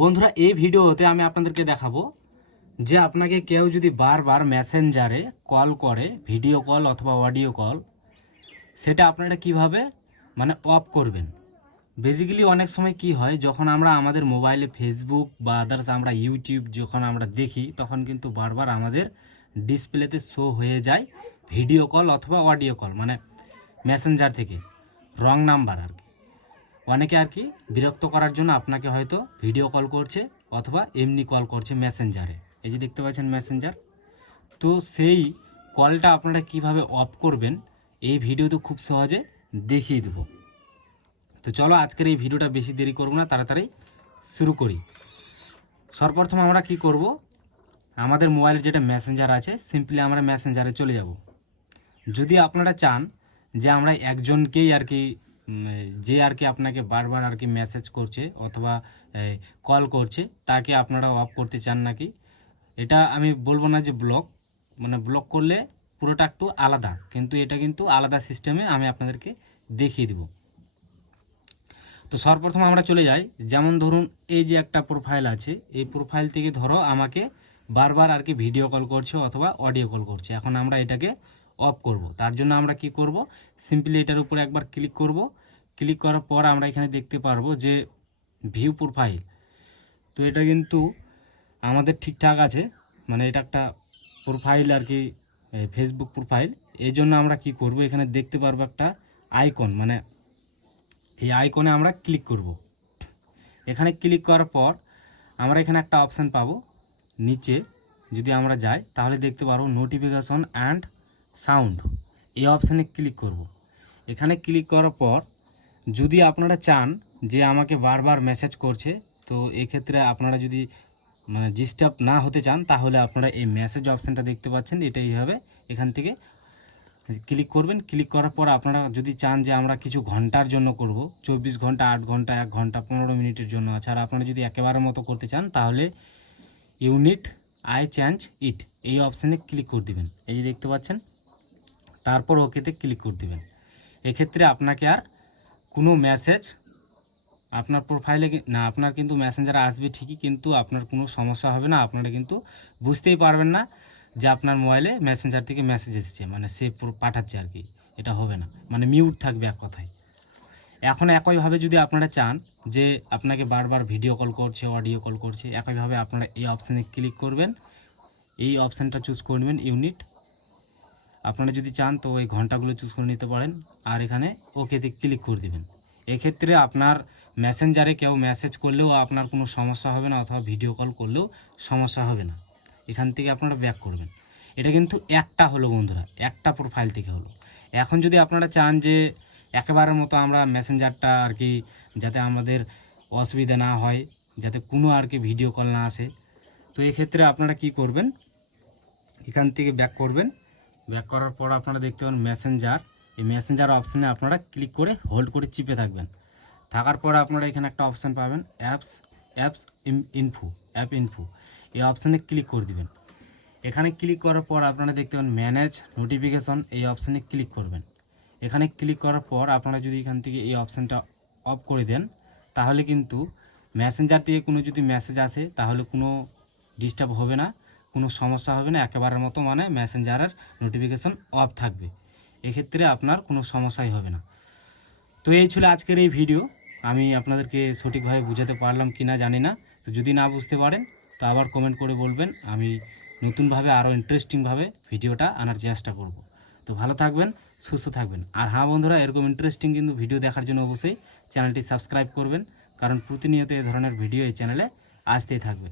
বন্ধুরা, এই ভিডিওতে আমি আপনাদেরকে দেখাবো যে আপনাকে কেউ যদি বারবার মেসেঞ্জারে কল করে, ভিডিও কল অথবা অডিও কল, সেটা আপনারা কিভাবে অফ করবেন। বেসিক্যালি অনেক সময় কি হয়, যখন আমরা আমাদের মোবাইলে ফেসবুক বা আদার্স আমরা ইউটিউব যখন আমরা দেখি, তখন কিন্তু বারবার আমাদের ডিসপ্লেতে শো হয়ে যায় ভিডিও কল অথবা অডিও কল, মেসেঞ্জার থেকে রং নাম্বার আর কি। অনেকে আর কি বিরক্ত করার জন্য আপনাকে হয়তো ভিডিও কল করছে অথবা এমনি কল করছে মেসেঞ্জারে। এই যে দেখতে পাচ্ছেন মেসেঞ্জার। তো সেই কলটা আপনারা কিভাবে অফ করবেন এই ভিডিওতে খুব সহজে দেখিয়ে দেবো। তো চলো আজকের এই ভিডিওটা বেশি দেরি করব না, তাড়াতাড়ি শুরু করি। সর্বপ্রথম আমরা কি করব, আমাদের মোবাইলে যেটা মেসেঞ্জার আছে, সিম্পলি আমরা মেসেঞ্জারে চলে যাব। যদি আপনারা চান যে আমরা একজনকেই আর কি যে আর কি আপনাকে বারবার আর কি মেসেজ করছে অথবা কল করছে, তাকে আপনারা অফ করতে চান নাকি, এটা আমি বলবো না যে ব্লক করলে পুরোটা একটু আলাদা, কিন্তু এটা কিন্তু আলাদা সিস্টেমে আমি আপনাদেরকে দেখিয়ে দেব। তো সর্বপ্রথম আমরা চলে যাই, যেমন ধরুন এই যে একটা প্রোফাইল আছে, এই প্রোফাইল থেকে ধরো আমাকে বারবার আর কি ভিডিও কল করছে অথবা অডিও কল করছে। এখন আমরা এটাকে অফ করব। তার জন্য আমরা কি করব, সিম্পলি এটার উপরে একবার ক্লিক করব। ক্লিক করার পর আমরা এখানে দেখতে পারবো যে ভিউ প্রোফাইল। তো এটা কিন্তু আমাদের ঠিকঠাক আছে, এটা একটা প্রোফাইল আর কি, ফেসবুক প্রোফাইল। এই জন্য আমরা কি করব, এখানে দেখতে পারবো একটা আইকন, এই আইকনে আমরা ক্লিক করব। এখানে ক্লিক করার পর আমরা এখানে একটা অপশান পাবো নিচে। যদি আমরা যাই তাহলে দেখতে পারবো নোটিফিকেশন অ্যান্ড সাউন্ড, এই অপশানে ক্লিক করব। এখানে ক্লিক করার পর যদি আপনারা চান যে আমাকে বারবার মেসেজ করছে, তো এক্ষেত্রে আপনারা যদি ডিস্টার্ব না হতে চান, তাহলে আপনারা এই মেসেজ অপশানটা দেখতে পাচ্ছেন, এটা এইভাবে এখান থেকে ক্লিক করবেন। ক্লিক করার পর আপনারা যদি চান যে আমরা কিছু ঘন্টার জন্য করব, 24 ঘন্টা, 8 ঘন্টা, 1 ঘন্টা, 15 মিনিটের জন্য আছে, আর আপনারা যদি একেবারে মতো করতে চান, তাহলে ইউনিট আই চেঞ্জ ইট এই অপশানে ক্লিক করে দিবেন। এই যে দেখতে পাচ্ছেন, তারপর ওকেতে ক্লিক করে দিবেন। এক্ষেত্রে আপনাকে আর কোনো মেসেজ আপনার প্রোফাইলে না, আপনার কিন্তু মেসেঞ্জারে আসবে ঠিকই, কিন্তু আপনার কোনো সমস্যা হবে না। আপনারা কিন্তু বুঝতেই পারবেন না যে আপনার মোবাইলে মেসেঞ্জার থেকে মেসেজ এসেছে, সে পাঠাচ্ছে আর কি, এটা হবে না, মিউট থাকবে এক কথায়। এখন একইভাবে যদি আপনারা চান যে আপনাকে বারবার ভিডিও কল করছে, অডিও কল করছে, একইভাবে আপনারা এই অপশানে ক্লিক করবেন। এই অপশানটা চুজ করে নেবেন ইউনিট। আপনারা যদি চান তো ওই ঘন্টাগুলো চুজ করে নিতে পারেন, আর এখানে ওকেতে ক্লিক করে দেবেন। এক্ষেত্রে আপনার মেসেঞ্জারে কেউ মেসেজ করলেও আপনার কোনো সমস্যা হবে না, অথবা ভিডিও কল করলেও সমস্যা হবে না। এখান থেকে আপনারা ব্যাক করবেন। এটা কিন্তু একটা হলো বন্ধুরা, একটা প্রোফাইল থেকে হলো। এখন যদি আপনারা চান যে একেবারের মতো আমরা মেসেঞ্জারটা আর কি, যাতে আমাদের অসুবিধা না হয়, যাতে কোনো আর কি ভিডিও কল না আসে, তো এক্ষেত্রে আপনারা কি করবেন, এখান থেকে ব্যাক করবেন। ব্যাক করার পর আপনারা দেখতে পাবেন মেসেঞ্জার। এই মেসেঞ্জার অপশানে আপনারা ক্লিক করে হোল্ড করে চিপে থাকবেন। থাকার পর আপনারা এখানে একটা অপশান পাবেন অ্যাপস ইনফো, এই অপশানে ক্লিক করে দিবেন। এখানে ক্লিক করার পর আপনারা দেখতে পাবেন ম্যানেজ নোটিফিকেশন, এই অপশানে ক্লিক করবেন। এখানে ক্লিক করার পর আপনারা যদি এখান থেকে এই অপশানটা অফ করে দেন, তাহলে কিন্তু মেসেঞ্জার থেকে কোনো যদি মেসেজ আসে, তাহলে কোনো ডিস্টার্ব হবে না, কোনো সমস্যা হবে না, একেবারের মতো মেসেঞ্জারের নোটিফিকেশন অফ থাকবে। এক্ষেত্রে আপনার কোনো সমস্যাই হবে না। তো এই ছিল আজকের এই ভিডিও। আমি আপনাদেরকে সঠিকভাবে বুঝাতে পারলাম কি না জানি না। তো যদি না বুঝতে পারেন তো আবার কমেন্ট করে বলবেন, আমি নতুনভাবে আরও ইন্টারেস্টিংভাবে ভিডিওটা আনার চেষ্টা করব। তো ভালো থাকবেন, সুস্থ থাকবেন। আর হ্যাঁ বন্ধুরা, এরকম ইন্টারেস্টিং কিন্তু ভিডিও দেখার জন্য অবশ্যই চ্যানেলটি সাবস্ক্রাইব করবেন, কারণ প্রতিনিয়ত এই ধরনের ভিডিও এই চ্যানেলে আসতেই থাকবে।